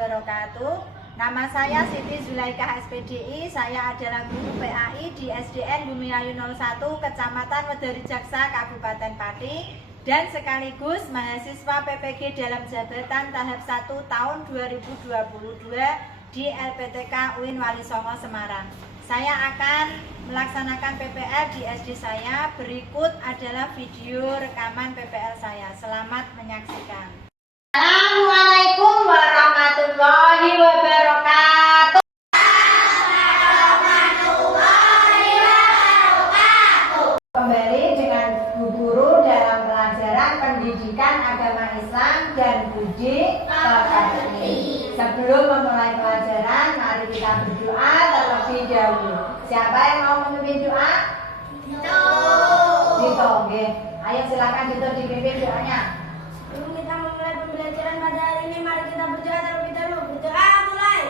wabarakatuh. Nama saya Siti Zulaikah SPDI. Saya adalah guru PAI di SDN Bumiayu 01 Kecamatan Wedari Jaksa Kabupaten Pati dan sekaligus mahasiswa PPG dalam jabatan tahap 1 tahun 2022 di LPTK UIN Wali Songo Semarang. Saya akan melaksanakan PPL di SD saya. Berikut adalah video rekaman PPL saya. Selamat menyaksikan. Assalamualaikum warahmatullahi wabarakatuh. Kembali dengan Bu Guru dalam pelajaran pendidikan agama Islam dan budi pekerti. Sebelum memulai pelajaran, mari kita berdoa terlebih dahulu. Siapa yang mau memimpin doa? Dito, nggih. Ayo silakan Dito dipimpin doanya. Sebelum kita memulai pembelajaran pada hari ini, mari kita berdoa terlebih dahulu. Berdoa mulai.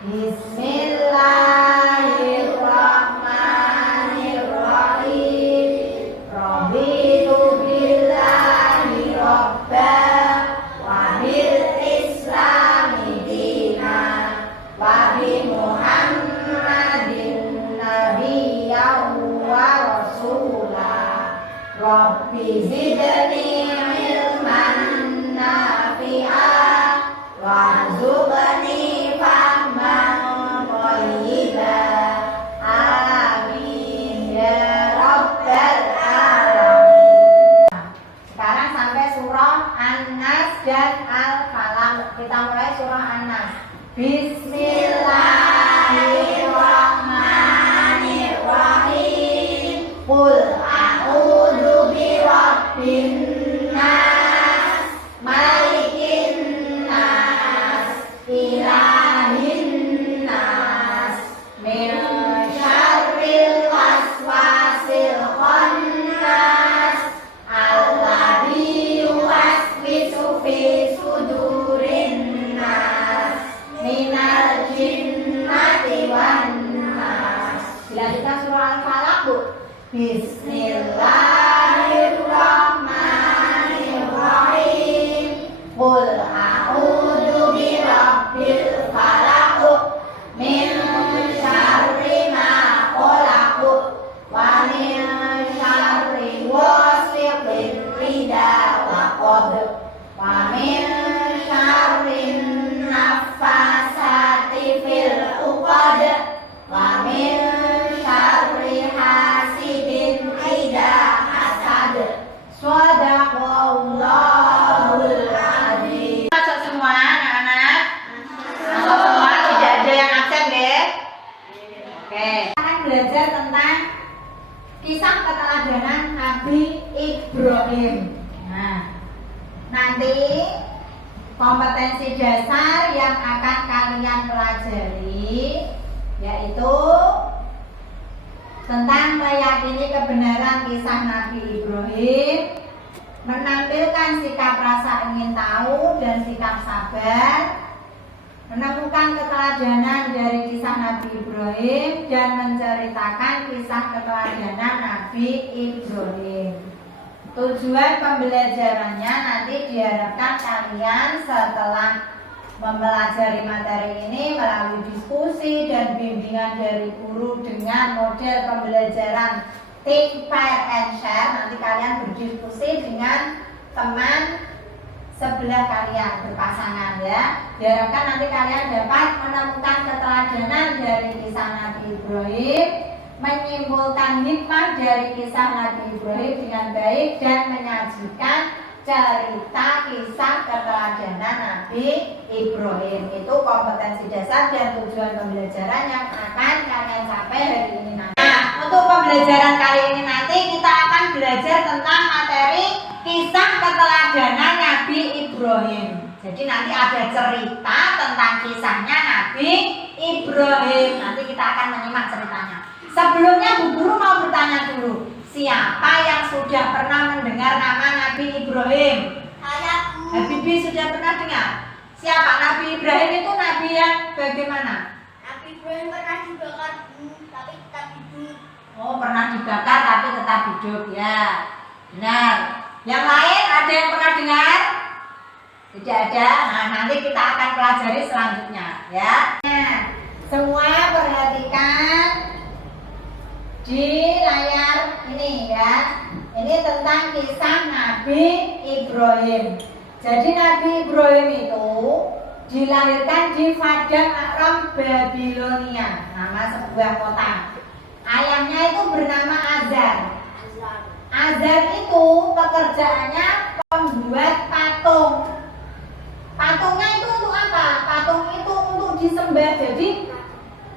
Bismillahirrahmanirrahim. Raditu billahi robban wa bil islami dinan wa bi Muhammadin nabiyyan wa rasulah. Rabbi zidni ilman nafi'an warzuqni fahman thayyiban. Amin ya rabbal alamin. Sekarang sampai surah An-Nas dan Al-Falaq. Kita mulai surah An-Nas. Bismillahirrahmanirrahim. Qul a'udzu birabbin nas, malikin nas, ilahin nas, min syarril waswasil khannas, alladzi yuwaswisu fi sudurin nas, minal jinnati wan nas. Dilanjutkan surah Al-Falaq, Bu. Bismillahirrahmanirrahim. Qul a'udzu birabbil falaq min syarri ma khalaq wa min syarri ghasiqin idza waqab wa min syarri naffasati fil 'uqad wa min syarri hasidin idza hasad. Shadaqallahul adzim. Masuk semua anak-anak? Masuk semua, tidak ada yang absen deh. Oke. Kita akan belajar tentang kisah keteladanan Nabi Ibrahim. Nah, nanti kompetensi dasar yang akan kalian pelajari yaitu tentang meyakini kebenaran kisah Nabi Ibrahim, menampilkan sikap rasa ingin tahu dan sikap sabar, menemukan keteladanan dari kisah Nabi Ibrahim, dan menceritakan kisah keteladanan Nabi Ibrahim. Tujuan pembelajarannya nanti diharapkan kalian setelah mempelajari materi ini melalui diskusi dan bimbingan dari guru dengan model pembelajaran think, pair, and share. Nanti kalian berdiskusi dengan teman sebelah kalian berpasangan ya. Diharapkan nanti kalian dapat menemukan keteladanan dari kisah Nabi Ibrahim, menyimpulkan hikmah dari kisah Nabi Ibrahim dengan baik, dan menyajikan cerita kisah keteladanan Nabi Ibrahim. Itu kompetensi dasar dan tujuan pembelajaran yang akan kalian capai hari ini nanti. Nah, untuk pembelajaran kali ini nanti kita akan belajar tentang materi kisah keteladanan Nabi Ibrahim. Jadi nanti ada cerita tentang kisahnya Nabi Ibrahim. Nanti kita akan menyimak ceritanya. Sebelumnya Bu Guru mau bertanya dulu, siapa yang sudah pernah mendengar nama Nabi Ibrahim? Saya. Bibi sudah pernah dengar? Siapa? Nabi Ibrahim itu nabi yang bagaimana? Nabi Ibrahim pernah dibakar tapi tetap hidup. Oh, pernah dibakar tapi tetap hidup ya. Benar. Yang lain ada yang pernah dengar? Tidak ada. Nah, nanti kita akan pelajari selanjutnya ya. Nah, semua perhatikan di layar ini ya. Ini tentang kisah Nabi Ibrahim. Jadi Nabi Ibrahim itu dilahirkan di Padang Aram, Babilonia, nama sebuah kota. Ayahnya itu bernama Azar. Azar itu pekerjaannya pembuat patung. Patungnya itu untuk apa? Patung itu untuk disembah. Jadi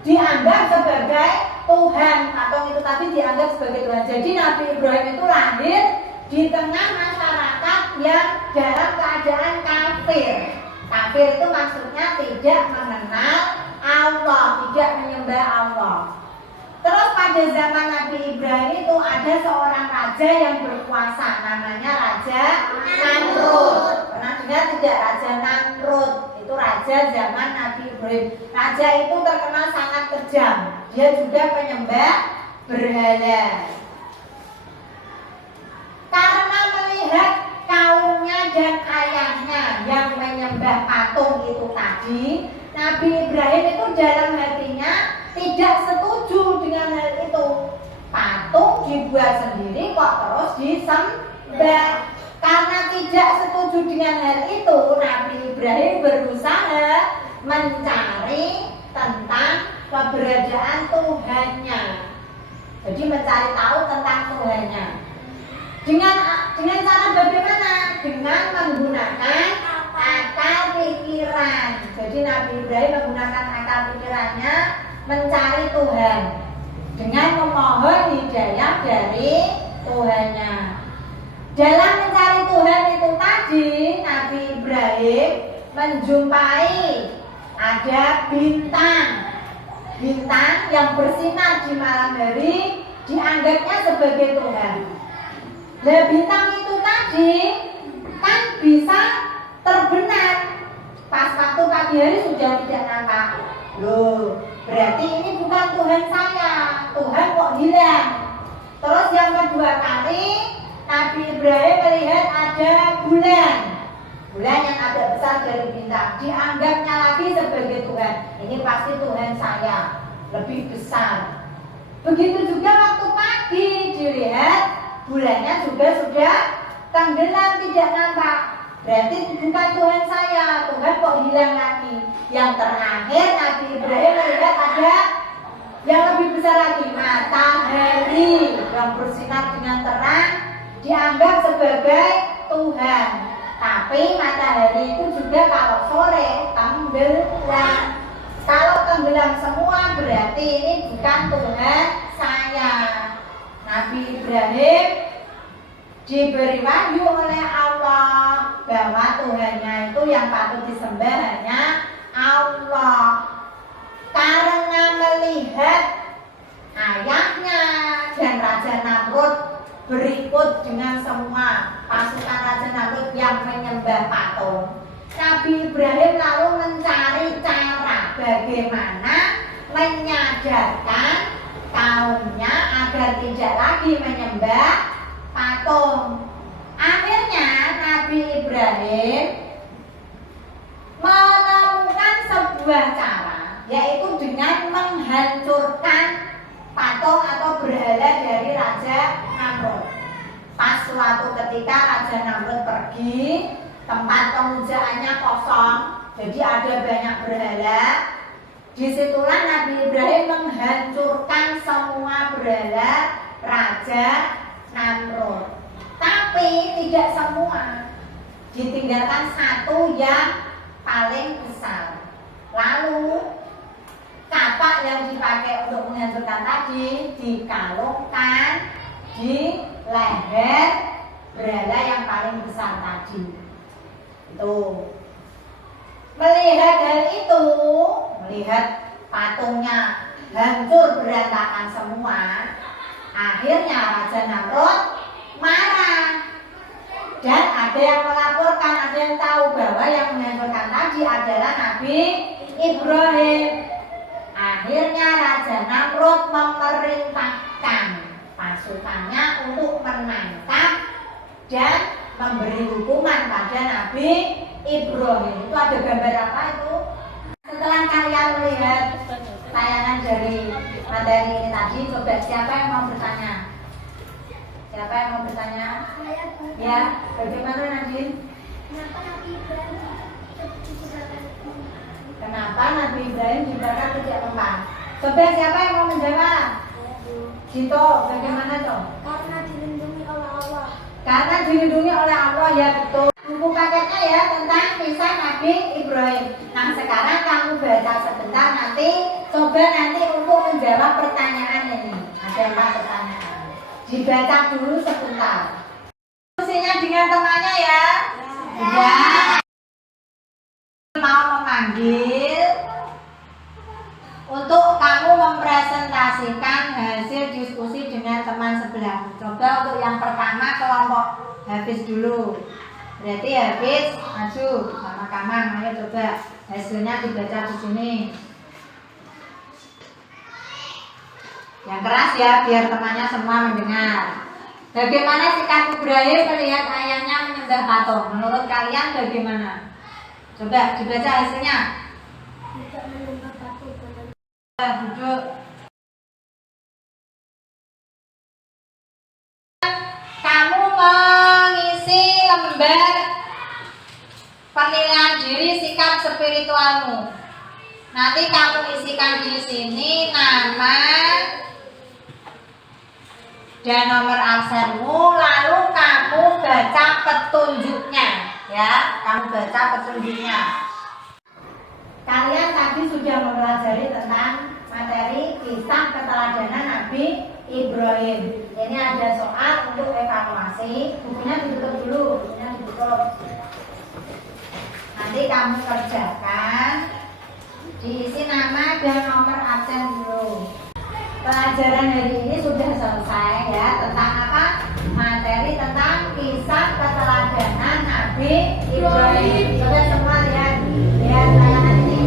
dianggap sebagai Tuhan. Patung itu tadi dianggap sebagai Tuhan. Jadi Nabi Ibrahim itu lahir di tengah masyarakat yang dalam keadaan kafir. Kafir itu maksudnya tidak mengenal Allah, tidak menyembah Allah. Terus pada zaman Nabi Ibrahim itu ada seorang raja yang berkuasa, namanya Raja Namrud. Pernah dengar tidak Raja Namrud? Itu raja zaman Nabi Ibrahim. Raja itu terkenal sangat kejam. Dia juga penyembah berhala. Karena melihat kaumnya dan ayahnya yang menyembah patung itu tadi, Nabi Ibrahim itu dalam hatinya tidak setuju dengan hal itu. Patung dibuat sendiri kok terus disembah. Karena tidak setuju dengan hal itu, Nabi Ibrahim berusaha mencari tentang keberadaan Tuhannya. Jadi mencari tahu tentang Tuhannya. Dengan cara bagaimana? Dengan menggunakan akal pikiran. Jadi Nabi Ibrahim menggunakan akal pikirannya mencari Tuhan dengan memohon hidayah dari Tuhannya. Dalam mencari Tuhan itu tadi, Nabi Ibrahim menjumpai ada bintang. Bintang yang bersinar di malam hari dianggapnya sebagai Tuhan. Nah, bintang itu tadi kan bisa terbenam. Pas waktu pagi hari sudah tidak nampak. Loh, berarti ini bukan Tuhan saya. Tuhan kok hilang. Terus yang kedua kali Nabi Ibrahim melihat ada bulan. Bulan yang agak besar dari bintang. Dianggapnya lagi sebagai Tuhan. Ini pasti Tuhan saya. Lebih besar. Begitu juga waktu pagi dilihat bulannya juga sudah tenggelam, tidak nampak. Berarti bukan Tuhan saya. Tuhan kok hilang lagi. Yang terakhir Nabi Ibrahim melihat ada yang lebih besar lagi, matahari yang bersinar dengan terang, dianggap sebagai Tuhan. Tapi matahari itu juga kalau sore tenggelam. Kalau tenggelam semua berarti ini bukan Tuhan saya. Nabi Ibrahim diberi wahyu oleh Allah bahwa Tuhannya itu yang patut disembah hanya Allah. Karena melihat ayahnya dan Raja Namrud berikut dengan semua pasukan Raja Namrud yang menyembah patung, Nabi Ibrahim lalu mencari cara bagaimana menyadarkan kaumnya agar tidak lagi menyembah patung. Akhirnya Nabi Ibrahim menemukan sebuah cara, yaitu dengan menghancurkan patung atau berhala dari Raja Namrud. Pas suatu ketika Raja Namrud pergi, tempat pemujaannya kosong, jadi ada banyak berhala. Disitulah Nabi Ibrahim menghancurkan semua berhala Raja Namrud. Tapi tidak semua, ditinggalkan satu yang paling besar. Lalu kapak yang dipakai untuk menghancurkan tadi dikalungkan di leher berhala yang paling besar tadi. Itu. Melihat hal itu, melihat patungnya hancur berantakan semua, akhirnya Raja Namrud marah. Dan ada yang melaporkan, ada yang tahu bahwa yang menghancurkan tadi adalah Nabi Ibrahim. Akhirnya Raja Namrud memerintahkan pasukannya untuk menangkap dan memberi hukuman pada Nabi Ibrahim. Itu ada gambar apa itu? Setelah kalian melihat tayangan dari materi ini tadi, coba siapa yang mau bertanya? Siapa yang mau bertanya? Saya Bu. Ya, bagaimana Nadine? Kenapa Nabi Ibrahim diciptakan? Kenapa Nabi Ibrahim dibakar tidak mempan? Coba siapa yang mau menjawab? Saya Bu. Cito, bagaimana toh? Karena dilindungi oleh Allah. Karena dilindungi oleh Allah, ya betul. Buku paketnya ya tentang kisah Nabi Ibrahim. Nah sekarang kamu baca sebentar nanti, coba nanti untuk menjawab pertanyaan ini. Ada 4 pertanyaan. Dibaca dulu sebentar. Diskusinya dengan temannya ya. Ya. Mau memanggil untuk kamu mempresentasikan hasil diskusi dengan teman sebelah. Coba untuk yang pertama kelompok Hafiz dulu. Berarti Hafiz maju sama Kamang. Ayo coba hasilnya dibaca di sini. Yang keras ya biar temannya semua mendengar. Bagaimana sikap Ibrahim melihat ayahnya menyembah patung? Menurut kalian bagaimana? Coba dibaca hasilnya. Tidak menyembah patung. Duduk. Kamu mengisi lembar penilaian diri sikap spiritualmu. Nanti kamu isikan di sini nama dan nomor absenmu, lalu kamu baca petunjuknya, ya. Kamu baca petunjuknya. Kalian tadi sudah mempelajari tentang materi kisah keteladanan Nabi Ibrahim. Ini ada soal untuk evaluasi. Bukunya ditutup dulu, bukunya ditutup. Nanti kamu kerjakan, diisi nama dan nomor absen dulu. Pelajaran hari ini sudah selesai ya. Tentang apa? Materi tentang kisah keteladanan Nabi Ibrahim. Coba semua lihat tayangan ini.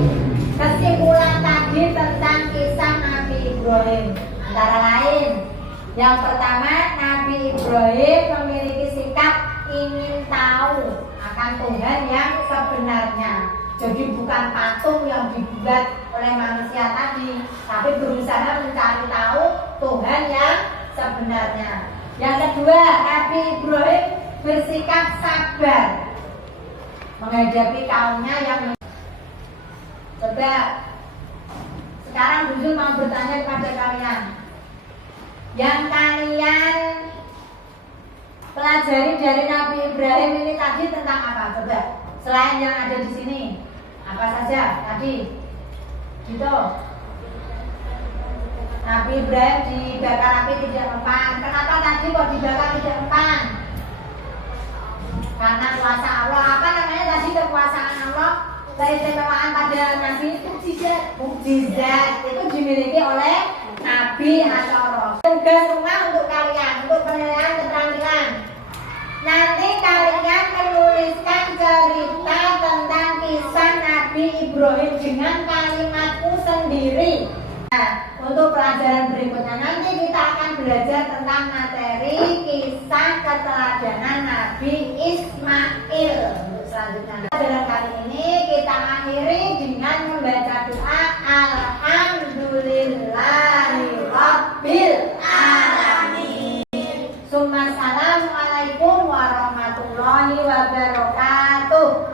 Kesimpulan tadi tentang kisah Nabi Ibrahim antara lain, yang pertama, Nabi Ibrahim memiliki sikap ingin tahu akan Tuhan yang sebenarnya. Jadi bukan patung yang dibuat oleh manusia tadi, tapi berusaha mencari tahu Tuhan yang sebenarnya. Yang kedua, Nabi Ibrahim bersikap sabar menghadapi kaumnya yang. Coba sekarang Bujur mau bertanya kepada kalian, yang kalian pelajari dari Nabi Ibrahim ini tadi tentang apa? Coba selain yang ada di sini, apa saja tadi? Gitu. Nabi Ibrahim dibakar api tidak mempan. Kenapa tadi kok dibakar tidak mempan? Karena kuasa Allah. Apa namanya tadi kekuasaan Allah? Keistimewaan pada Nabi mukjizat itu dimiliki oleh Nabi atau Rasul. Tugas rumah untuk kalian untuk penilaian keterampilan. Nanti kalian menuliskan cerita tentang kisah Nabi Ibrahim dengan kalimatku sendiri. Nah, untuk pelajaran berikutnya nanti kita akan belajar tentang materi kisah keteladanan Nabi Ismail. Selanjutnya, pelajaran kali ini kita akhiri dengan membaca doa Alhamdulillahirabbil alamin. Assalamualaikum warahmatullahi wabarakatuh.